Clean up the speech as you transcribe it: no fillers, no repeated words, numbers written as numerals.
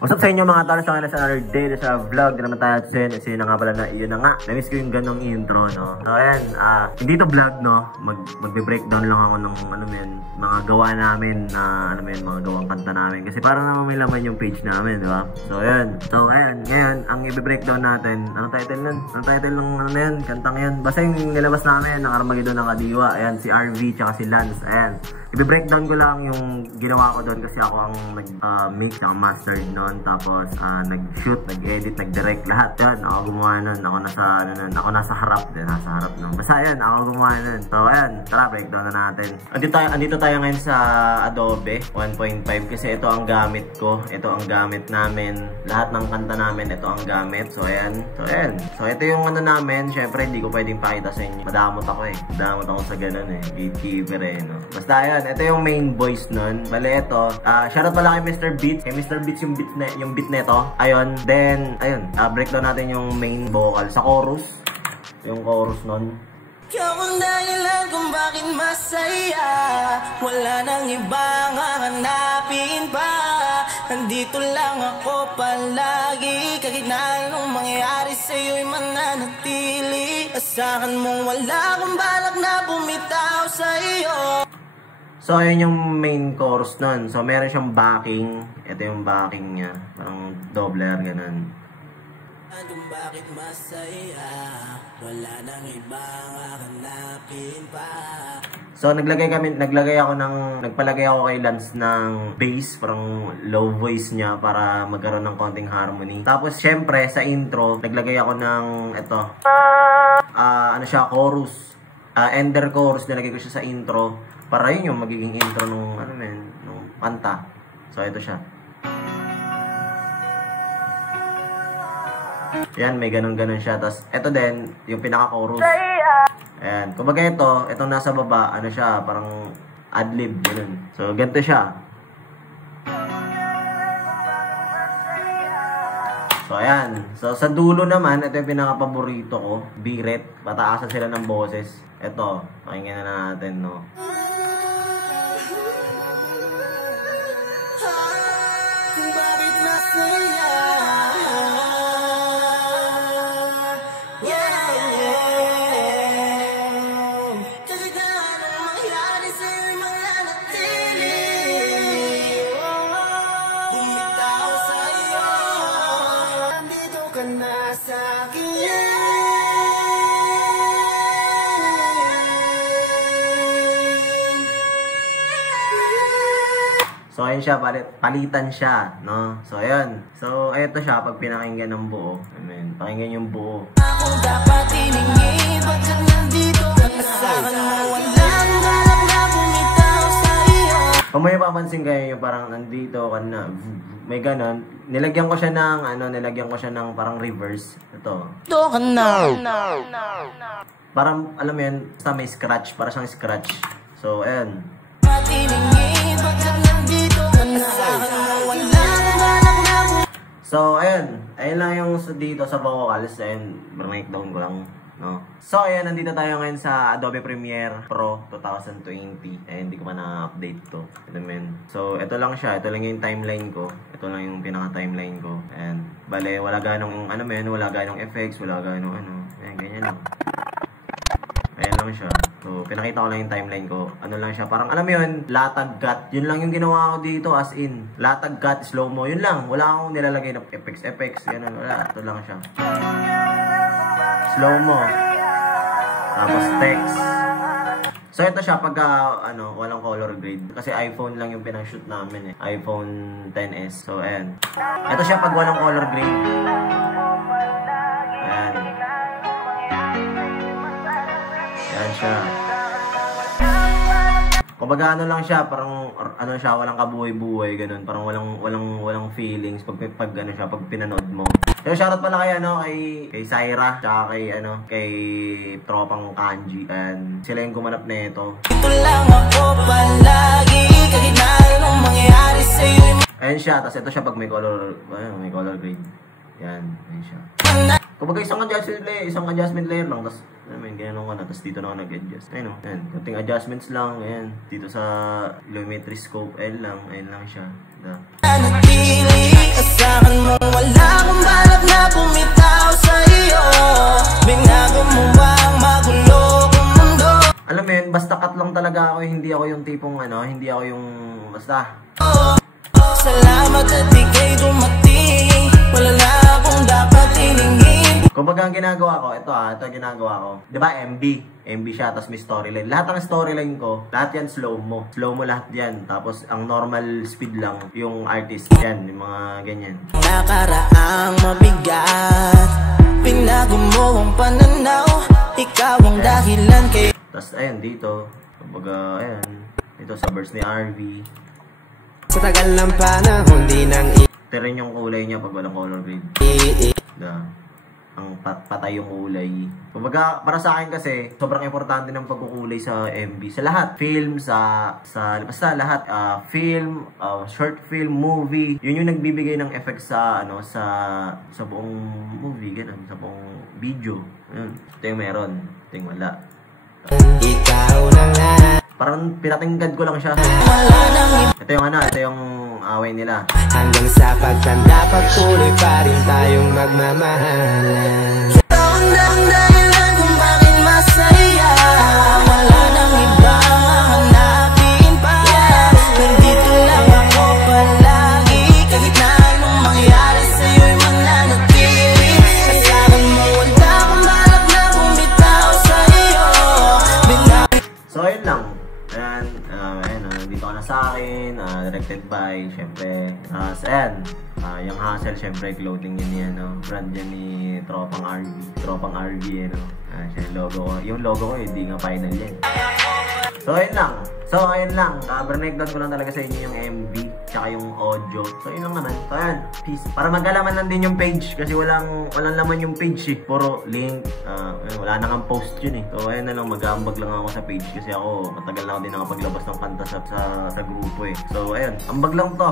What's up sa inyo mga talo, sa another day sa vlog na naman tayo kasi na nga pala na iyon na nga. Namiss ko yung ganong intro, no. So ayan, hindi to vlog, no. Magbe-breakdown lang ako ng mga gawa namin na mga gawang kanta namin kasi parang naman may laman yung page namin, di ba? So ayan. Ngayon ang i-breakdown natin, anong title nun? Anong title ng kantang yan? Basta yung nilabas namin, ng Armageddon ng Kadiwa. Ayan, si RV tsaka si Lance. Ayan. I-breakdown ko lang yung ginawa ko doon kasi ako ang nag-mix, master noon, tapos nag-shoot, nag-edit, nag-direct, lahat yan. Ako gumawa nun, ako nasa harap din, nun. Basta yan, ako gumawa nun. So ayan, tara, breakdown na natin. Andito tayo ngayon sa Adobe 1.5 kasi ito ang gamit ko, ito ang gamit namin, lahat ng kanta namin, ito ang gamit. So ayan, so ito yung namin, syempre hindi ko pwedeng pakita sa inyo. Madamot ako sa ganun gatekeeper no. Basta ayan, ito yung main voice nun. Bale, ito. Shoutout pala kay Mr. Beats. Kay Mr. Beats yung beat neto. Ayun. Then, ayun. Breakdown natin yung main vocal sa chorus. Yung chorus nun. Ikaw ang dahilan kung bakit masaya. Wala nang ibang hanapin pa. Nandito lang ako palagi. Kahit na anong mangyayari sa'yo'y mananatili. Asahan mong wala akong balak na bumitaw sa'yo. So, ayun yung main chorus nun. So, meron siyang backing. Ito yung backing niya. Parang doubler, ganun. Kung bakit masaya, wala nang ibang hahanapin pa. So, nagpalagay ako kay Lance ng bass, parang low voice niya para magkaroon ng konting harmony. Tapos, syempre, sa intro, naglagay ako ng, ito, chorus. Ender chorus, nilagay ko siya sa intro. Para yun yung magiging intro nung kanta. So, ito siya. Ayan, may ganun-ganun siya. Tapos, ito din, yung pinaka-chorus. Ayan. Kumbaga itong nasa baba, siya, parang ad-lib, ganun. So, ganito siya. So, ayan. So, sa dulo naman, ito yung pinaka-paborito ko. Biret. Pataasan sila ng boses. Ito, pakinggan na natin, no. So, ayun siya, palitan siya, no? So, ayun. So, ito siya, pag pinakinggan ng buo. Amen. Pakinggan yung buo. Ako dapat tiningin, bakit nandito ka na? Asahan mo, walang balak na bumitaw sa iyo. Kung may papansin kayo yung parang nandito ka na, may ganon. Nilagyan ko siya ng parang reverse. Ito. Dito ka na. Parang, alam mo yan, basta may scratch, para siyang scratch. So, ayun. Patiningin, bakit nandito ka na? Asahan mo, walang balak na So, ayun lang yung dito sa vocals. Ayun, breakdown ko lang, no? So, ayun, nandito tayo ngayon sa Adobe Premiere Pro 2020. Ayun, hindi ko pa na-update to. So, ito lang siya. Ito lang yung timeline ko. Ito lang yung pinaka-timeline ko. Ayun. Bale, wala ganong, wala ganong effects, wala ganong Ayun, ganyan lang. Ayun lang siya. So, pinakita ko lang yung timeline ko. Ano lang siya, parang alam mo yun, latag cut. Yun lang yung ginawa ko dito, as in. Latag cut, slow-mo. Yun lang. Wala akong nilalagay ng effects. Ganun, wala. Ito lang siya. Slow-mo. Tapos text. So, ito siya pagka, walang color grade. Kasi iPhone lang yung pinang-shoot namin iPhone XS. So, ayan. Ito siya pag walang color grade. Ayan. Ayan siya. Kumbaga lang siya, parang walang kabuhay-buhay ganun, parang walang feelings pag pinanood mo. So shoutout pala kay Syra, tsaka kay tropang Kanji. And sila yung gumanap na ito. Ito lang ako palagi, kahit na anong mangyayari sa'yo. Ayan siya, tapos ito siya pag may color grade. Yan, ayan siya. Kumbaga isang adjustment layer lang, tapos ganyan ako na, tapos dito na ako nag-adjust. Ayun, ayan, kunting adjustments lang, ayan. Dito sa lumetri scope, ayan lang siya. ako yung tipong ano, hindi ako yung basta. Salamat at ika'y dumating. Wala na akong dapat hilingin. Kumbaga ang ginagawa ko, ito ginagawa ko. 'Di ba MB siya, tapos may storyline. Lahat ng storyline ko, lahat yan slow mo. Slow mo lahat yan. Tapos ang normal speed lang yung artist yan, yung mga ganyan. Nakaraang mabigat, pinago mo ang pananaw. Ikaw ang dahilan kay. Tapos ayun dito, kumbaga ayan, dito sa verse ni RV. Sa tagal ng panahon, di nang Pero yung kulay niya pag walang color grade. Ang patay yung kulay. Kumbaga, para sa akin kasi, sobrang importante ng pagkukulay sa MV. Sa lahat. Film, basta lahat. Film, short film, movie. Yun yung nagbibigay ng effect sa, sa buong movie, ganun. Sa buong video. Yun. Ito yung meron. Ito yung wala. Ikaw na nga. Parang pinatinggan ko lang siya. Ito yung away nila. Hanggang sa pagtanda, pagtuloy pa rin tayong magmamahalan. Taon na ang dahilan kung bakit masaya. Wala nang ibang hanapin pa. Nandito lang ako palagi. Kahit na anong mangyari sa'yo'y mananatili. Kasakan mo, wala akong balak na bumitaw sa'yo. So ayun lang. Ayan, nandito ka na sa akin, directed by, syempre, ayan, yung Hassel, syempre, clothing yun yan, brand yan ni Tropang RV, siya yung logo ko, hindi nga final yan. So ayun lang, breakdown ko lang talaga sa inyo yung MV, tsaka yung audio, so yun lang naman, so ayan, peace. Para magkalaman lang din yung page, kasi walang laman yung page puro link, wala na kang post yun so ayun na lang, mag-aambag lang ako sa page, kasi ako, matagal na ako din nakapaglabas ng kanta sa grupo so ayun, ambag lang to.